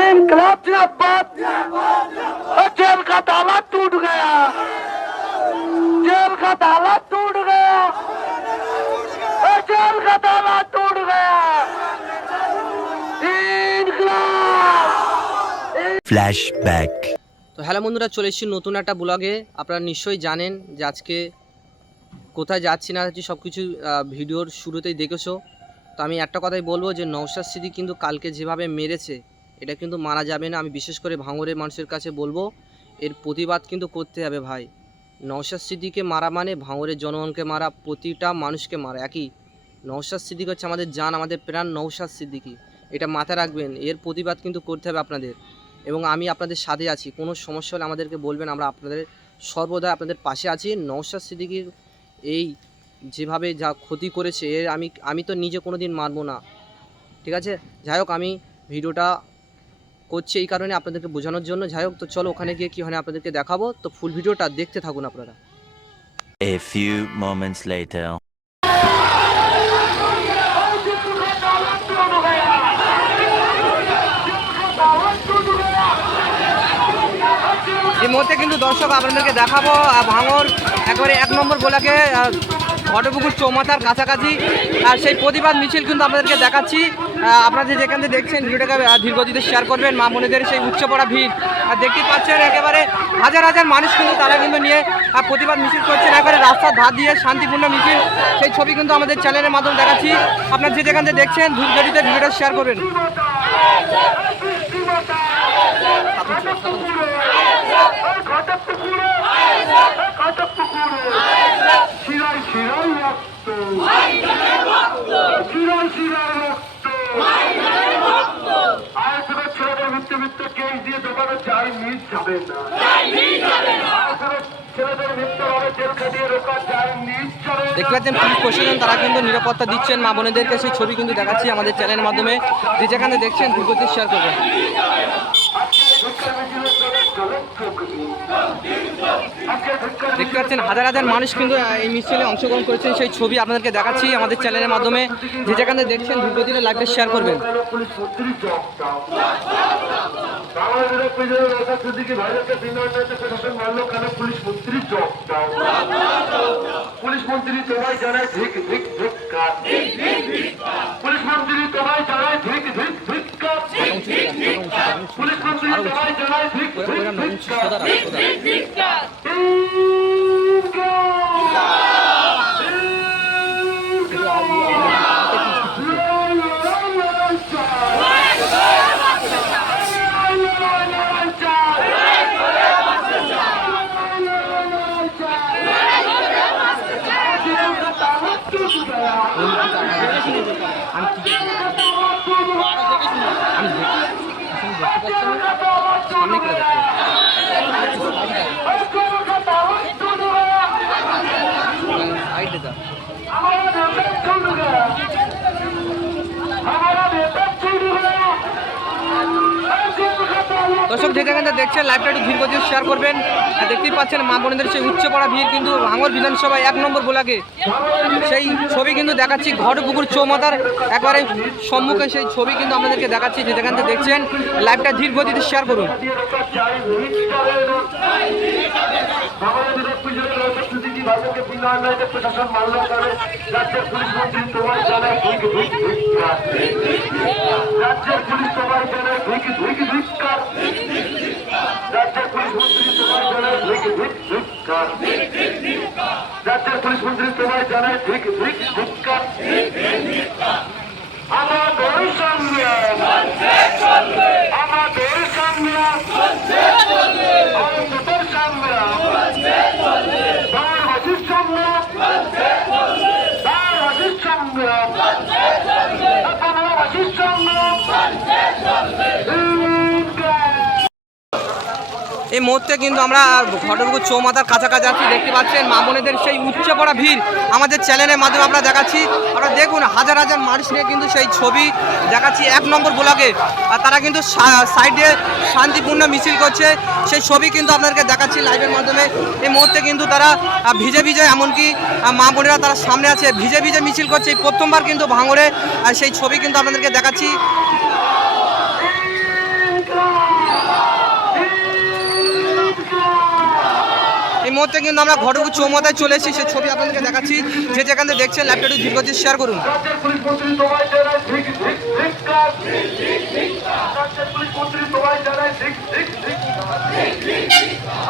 इनकलाब जिंदाबाद। जेल का ताला टूट गया, जेल का ताला टूट गया, जेल का ताला टूट गया। ফ্ল্যাশব্যাক। তো হ্যালো বন্ধুরা, চলে এসেছি নতুন একটা ব্লগে। আপনারা নিশ্চয়ই জানেন যে আজকে কোথায় যাচ্ছি না যাচ্ছি সব কিছু ভিডিওর শুরুতেই দেখেছো। তো আমি একটা কথাই বলবো যে নওশাদ সিদ্দিকী কিন্তু কালকে যেভাবে মেরেছে এটা কিন্তু মানা যাবে না। আমি বিশেষ করে ভাঙড়ের মানুষের কাছে বলবো এর প্রতিবাদ কিন্তু করতে হবে ভাই। নওশাদ সিদ্দিকীকে মারা মানে ভাঙড়ের জনগণকে মারা, প্রতিটা মানুষকে মারা একই। নওশাদ সিদ্দিকী হচ্ছে আমাদের জান, আমাদের প্রাণ নওশাদ সিদ্দিকী, এটা মাথায় রাখবেন। এর প্রতিবাদ কিন্তু করতে হবে আপনাদের, এবং আমি আপনাদের সাথে আছি। কোনো সমস্যা হলে আমাদেরকে বলবেন, আমরা আপনাদের সর্বদা আপনাদের পাশে আছি। নওশাদ সিদ্দিকীর এই যেভাবে যা ক্ষতি করেছে এর আমি তো নিজে কোনো দিন মানবো না, ঠিক আছে। যাই হোক, আমি ভিডিওটা করছি এই কারণে আপনাদেরকে বোঝানোর জন্য। যাই হোক, তো চলো ওখানে গিয়ে কী হয় আপনাদেরকে দেখাবো। তো ফুল ভিডিওটা দেখতে থাকুন আপনারা। A few moments later. এই মুহূর্তে কিন্তু দর্শক আপনাদেরকে দেখাবো ভাঙড় একবারে 1 নম্বর গোলাকে ঘটপুকুর চৌমাথার কাছাকাছি, আর সেই প্রতিবাদ মিছিল কিন্তু আপনাদেরকে দেখাচ্ছি। আপনারা যেখান থেকে দেখছেন ভিডিওটাকে ধীরগতিতে শেয়ার করবেন। মা বোনেদের সেই উচ্চ পড়া ভিড় আর দেখতে পাচ্ছেন, একেবারে হাজার হাজার মানুষ কিন্তু তারা কিন্তু নিয়ে প্রতিবাদ মিছিল করছেন একেবারে রাস্তার ধার দিয়ে, শান্তিপূর্ণ মিছিল। সেই ছবি কিন্তু আমাদের চ্যানেলের মাধ্যমে দেখাচ্ছি। আপনারা যেখান থেকে দেখছেন ধীরগতিতে ভিডিওটা শেয়ার করবেন। দেখতে পাচ্ছেন পুলিশ প্রশাসন তারা কিন্তু নিরাপত্তা দিচ্ছেন মা বোনেদেরকে। সেই ছবি কিন্তু দেখাচ্ছি আমাদের চ্যানেলের মাধ্যমে। যে যেখানে দেখছেন দ্রুত শেয়ার করবেন। দেখতে পাচ্ছেন হাজার হাজার মানুষ কিন্তু এই মিছিলে অংশগ্রহণ করেছেন। সেই ছবি আপনাদেরকে দেখাচ্ছি আমাদের চ্যানেলের মাধ্যমে। যে যেখানে দেখছেন দ্রুত দিনে লাইভটা শেয়ার করবেন। পুলিশ মন্ত্রী তোমায় জানায় ধিক ধিক ধিক্কার, পুলিশ মন্ত্রী তোমায় জানায় ধিক ধিক ধিক্কার, পুলিশ মন্ত্রী তোমায় জানায় ধিক ধিক ধিক্কার। দর্শক যে যেখানে দেখছেন লাইভটা একটু ধীরগতিতে শেয়ার করবেন। দেখতেই পাচ্ছেন মা বোনেদের সেই উচ্চ পড়া ভিড় কিন্তু ভাঙড় বিধানসভায় 1 নম্বর গোলাকে। সেই ছবি কিন্তু দেখাচ্ছি ঘটপুকুর চৌমাথার একবারে সম্মুখে। সেই ছবি কিন্তু আপনাদেরকে দেখাচ্ছি। যে যেখান থেকে দেখছেন লাইভটা ধীরগতিতে শেয়ার করুন। প্রশাসন মান্য করে রাজ্যের পুলিশ মন্ত্রী তোমায় জানায় ধিক ধিক ধিক্কার, রাজ্যের পুলিশ তোমায় জানায় ধিক ধিক ধিক্কার, রাজ্যের পুলিশ মন্ত্রী তোমায় জানায় ধিক ধিক ধিক্কার, রাজ্যের পুলিশ মন্ত্রী তোমায় জানায় ধিক ধিক ধিক্কার। আমাদের সংগ্রাম, আমাদের সংগ্রাম, আমাদের সংগ্রাম, বাংলাদেশের সংগ্রাম, বাংলাদেশের সংগ্রাম, বাংলাদেশের সংগ্রাম। এই মুহূর্তে কিন্তু আমরা ঘটপুকুর চৌমাথার কাছাকাছি আছি, দেখতে পাচ্ছেন মা বোনেদের সেই উচ্চে পড়া ভিড় আমাদের চ্যানেলের মাধ্যমে আমরা দেখাচ্ছি। আপনারা দেখুন হাজার হাজার মানুষ নিয়ে কিন্তু সেই ছবি দেখাচ্ছি 1 নম্বর ব্লকে, আর তারা কিন্তু সাইডে শান্তিপূর্ণ মিছিল করছে, সেই ছবি কিন্তু আপনাদেরকে দেখাচ্ছি লাইভের মাধ্যমে। এই মুহূর্তে কিন্তু তারা ভিজে ভিজে, এমনকি মা বোনেরা তারা সামনে আছে, ভিজে ভিজে মিছিল করছে। এই প্রথমবার কিন্তু ভাঙড়ে সেই ছবি কিন্তু আপনাদেরকে দেখাচ্ছি। এই মুহূর্তে কিন্তু আমরা ঘটপুকুর চৌমাথায় চলে এসেছি, সেই ছবি আপনাদেরকে দেখাচ্ছি। যে যেখানে দেখছেন ল্যাপটপটা একটু ধীর করছে, শেয়ার করুন। রাজ্যের পুলিশ মন্ত্রী তোমায় জানায় ঠিক ঠিক ধিক্কার। রাজ্যের পুলিশ মন্ত্রী তোমায় জানায় ঠিক ঠিক ধিক্কার।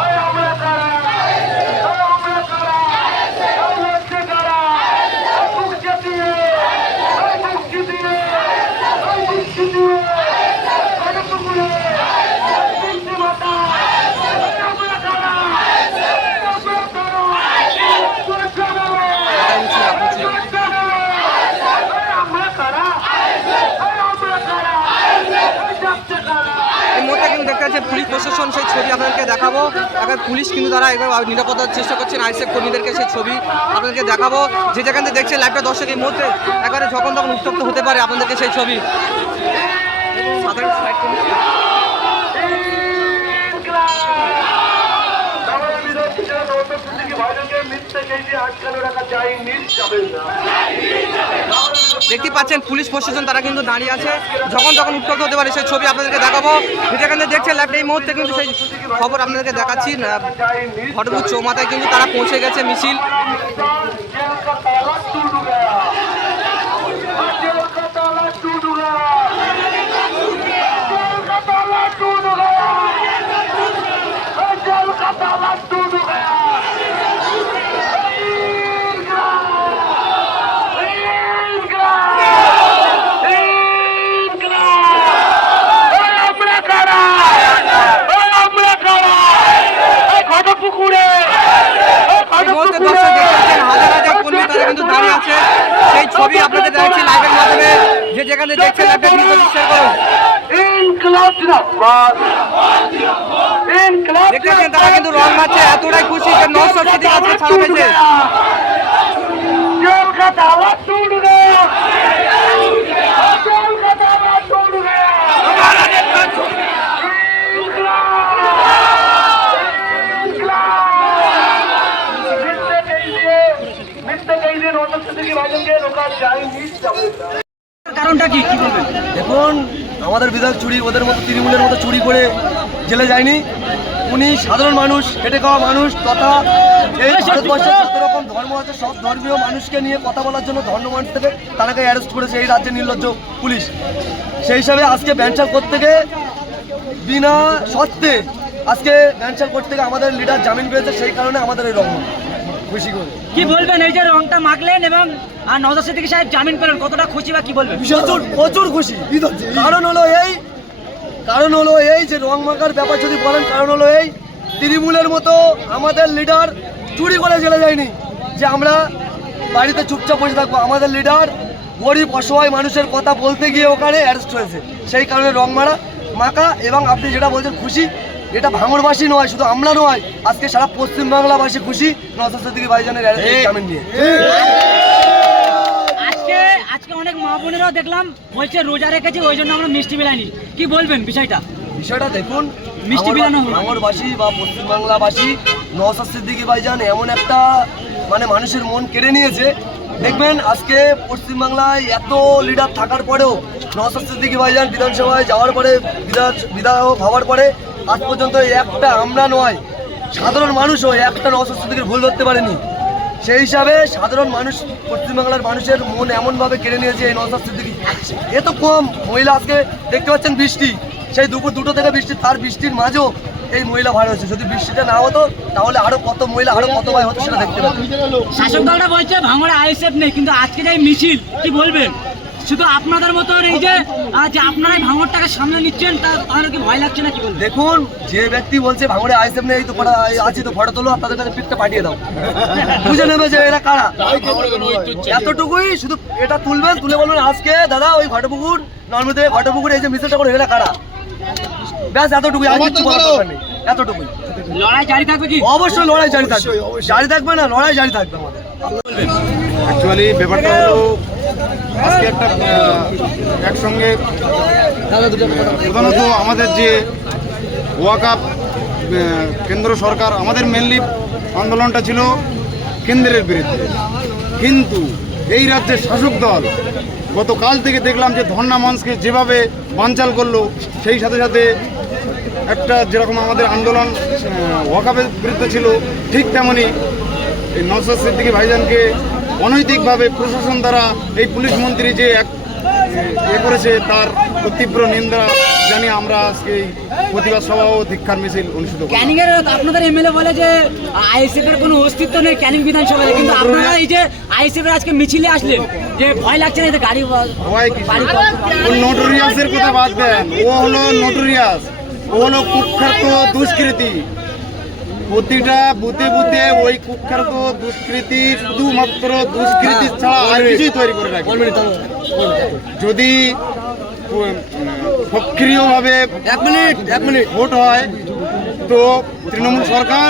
এই আমরা কারা? এই আমরা কারা? এই হচ্ছে কারা? এই বুক চাপিয়ে, এই বুক চিতিয়ে, এই বুক চিতিয়ে, ঘটপুকুরে, বৃষ্টি মাতা, এই আমরা কারা? এই আমরা কারা? আমরা কারা? এই মুহূর্তে কিন্তু দেখতে পাচ্ছেন পুলিশ প্রশাসন, সেই ছবি আপনাদেরকে দেখাবো। এখন পুলিশ কিন্তু তারা একবার নিরাপত্তার চেষ্টা করছেন আইএসএফ কর্মীদেরকে, সেই ছবি আপনাদেরকে দেখাবো। যে যেখান থেকে দেখছেন লাইভটা দর্শক এই মুহূর্তে একবারে যখন তখন উত্তপ্ত হতে পারে আপনাদেরকে সেই ছবি। সাধারণ সাইড করুন। দেখতে পাচ্ছেন পুলিশ প্রশাসন তারা কিন্তু দাঁড়িয়ে আছে, যখন তখন উত্তপ্ত হতে পারে সেই ছবি আপনাদেরকে দেখাবো। যেখানে দেখছেন ল্যাপটপ এই মুহূর্তে কিন্তু সেই খবর আপনাদেরকে দেখাচ্ছি। ঘটপুকুর চৌমাথায় কিন্তু তারা পৌঁছে গেছে মিছিল। হাজার হাজার কর্মী তারা কিন্তু দাঁড়িয়ে আছে, সেই ছবি আপনাদের দেখাচ্ছি লাইভের মাধ্যমে। যে যেখানে দেখছেন লাইভটা শেয়ার করুন। দেখতে পাচ্ছেন তারা কিন্তু রং মারছে, এতটাই খুশি যে নওশাদ সিদ্দিকী আজকে ছাড়া পেয়েছে। কারণটা কি বলবেন? দেখুন, আমাদের বিধায়ক চুরি ওদের মতো তৃণমূলের মতো চুরি করে জেলে যায়নি। উনি সাধারণ মানুষ, খেটে খাওয়া মানুষ, তথা এই ভারতবর্ষের যত রকম ধর্ম আছে সব ধর্মীয় মানুষকে নিয়ে কথা বলার জন্য ধর্ম মানুষ থেকে তারাকে অ্যারেস্ট করেছে এই রাজ্যের নির্লজ্জ পুলিশ। সেই হিসাবে আজকে ব্যানচাল করতে গিয়ে বিনা শর্তে আজকে ব্যানচাল করতে গিয়ে আমাদের লিডার জামিন পেয়েছে, সেই কারণে আমাদের এই রকম খুশি করে। কি বলবেন এই যে রংটা মাখলেন এবং নওশাদ সিদ্দিকী সাহেব জামিন পেলেন, কতটা খুশি বা কি বলবেন? প্রচুর খুশি। কারণ হলো এই যে রং মাখার ব্যাপার যদি বলেন, কারণ হলো এই তৃণমূলের মতো আমাদের লিডার চুরি করে জেলে যায়নি যে আমরা বাড়িতে চুপচাপ বসে থাকবো। আমাদের লিডার গরিব অসহায় মানুষের কথা বলতে গিয়ে ওখানে অ্যারেস্ট হয়েছে, সেই কারণে রং মাখা। এবং আপনি যেটা বলছেন খুশি, এটা ভাঙড়বাসী নয়, শুধু আমরা নয়, আজকে সারা পশ্চিমবাংলাবাসী খুশি নওশাদ সিদ্দিকী ভাইজানের জামিন নিয়ে। আজকে অনেক মা বোনেরাও দেখলাম বলছে রোজা রেখেছে ওই জন্য আমরা মিষ্টি বিলাইনি, কি বলবেন বিষয়টা? দেখুন, মিষ্টি বিলানো ভাঙড়বাসী বা পশ্চিমবাংলাবাসী নওশাদ সিদ্দিকী ভাইজান এমন একটা মানুষের মন কেড়ে নিয়েছে। দেখবেন আজকে পশ্চিমবাংলায় এত লিডার থাকার পরেও নওশাদ সিদ্দিকী ভাইজান বিধানসভায় যাওয়ার পরে বিধায়ক হওয়ার পরে আজ পর্যন্ত একটা আমরা নয়, সাধারণ মানুষও একটা নওশাদ সিদ্দিকীর ভুল ধরতে পারেনি। সেই হিসাবে সাধারণ মানুষ, পশ্চিমবাংলার মানুষের মন এমনভাবে কেড়ে নিয়েছে এই নওশাদ সিদ্দিকী। এ তো কম মহিলা, আজকে দেখতে পাচ্ছেন বৃষ্টি, সেই দুপুর 2টো থেকে বৃষ্টি, তার বৃষ্টির মাঝেও এই মহিলা ভাড়া হয়েছে। যদি বৃষ্টিটা না হতো তাহলে আরো কত মহিলা আরো কত ভাই হতো সেটা দেখতে পাচ্ছি। শাসক দলটা বলছে ভাঙড়ে আইএসএফ নেই, কিন্তু আজকে যে মিছিল কি বলবেন? শুধু আপনাদের মতো এই যে আপনারাই ভাঙড়টাকে সামনে নিচ্ছেন, তাহলে কি ভয় লাগছে না কি বলবেন? দেখুন, যে ব্যক্তি বলছে ভাঙড়ে আইএসএফ নেই, তো আছি তো ফটো তোলো, আপনাদের কাছে পিকটা পাঠিয়ে দাও, বুঝে নেবে যে এরা কারা। এতটুকুই, শুধু এটা তুলবেন, তুলে বলবেন আজকে দাদা ওই ঘটপুকুর নর্মদে ঘটপুকুর এই যে মিছিলটা করে এরা কারা, ব্যাস এতটুকুই, আর কিছু বলার দরকার নেই, এতটুকুই। লড়াই জারি থাকবে কি? অবশ্যই লড়াই জারি থাকবে, জারি থাকবে না, লড়াই জারি থাকবে আমাদের। অ্যাকচুয়ালি ব্যাপারটা হলো আজকে একটা একসঙ্গে প্রধানত আমাদের যে ওয়াকআপ কেন্দ্র সরকার, আমাদের মেনলি আন্দোলনটা ছিল কেন্দ্রের বিরুদ্ধে, কিন্তু এই রাজ্যের শাসক দল গতকাল থেকে দেখলাম যে ধর্ণা মঞ্চকে যেভাবে বানচাল করলো, সেই সাথে সাথে একটা যেরকম আমাদের আন্দোলন ওয়াকআপের বিরুদ্ধে ছিল, ঠিক তেমনই এই নওশাদ সিদ্দিকী ভাইজানকে অনৈতিকভাবে প্রশাসন দ্বারা এই পুলিশ মন্ত্রী যে এক করেছে তার তীব্র নিন্দা জানিয়ে আমরা আজকে এই প্রতিবাদ সভা ও ধিক্ষার মিছিল অনুষ্ঠিত করি। ক্যানিং এর আপনাদের এমএলএ বলে যে আইএসএফ এর কোনো অস্তিত্ব নেই ক্যানিং বিধানসভায়, কিন্তু আপনারা এই যে আইএসএফ এর আজকে মিছিলে আসলেন, যে ভয় লাগছে না যে গাড়ি ভয় কি? ও নোটোরিয়াসের কথা বাদ দেন, ও হলো নোটোরিয়াস, ও হলো কুখ্যাত দুষ্কৃতী। প্রতিটা বুথে বুথে ওই কুখ্যাত দুষ্কৃতি, শুধুমাত্র দুষ্কৃতি ছাড়া আর কিছুই তৈরি করে রাখে। যদি সক্রিয়ভাবে 1 মিনিট ভোট হয় তো তৃণমূল সরকার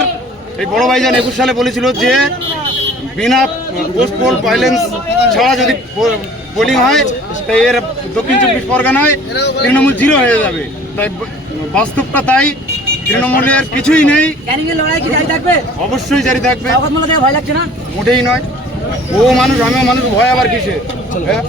এই বড় ভাইজান 21 সালে বলেছিল যে বিনা পোস্ট পোল ভাইলেন্স ছাড়া যদি পোলিং হয় তাই এর দক্ষিণ 24 পরগনায় তৃণমূল 0 হয়ে যাবে। তাই বাস্তবটা তাই, তৃণমূলের কিছুই নেই। ক্যানিং এর লড়াই কি জারি থাকবে? অবশ্যই জারি থাকবে, শওকত মোল্লা থেকে ভয় লাগছে না? মোটেই নয়। ও মানুষ, আমিও মানুষ, ভয় আবার কিসে? হ্যাঁ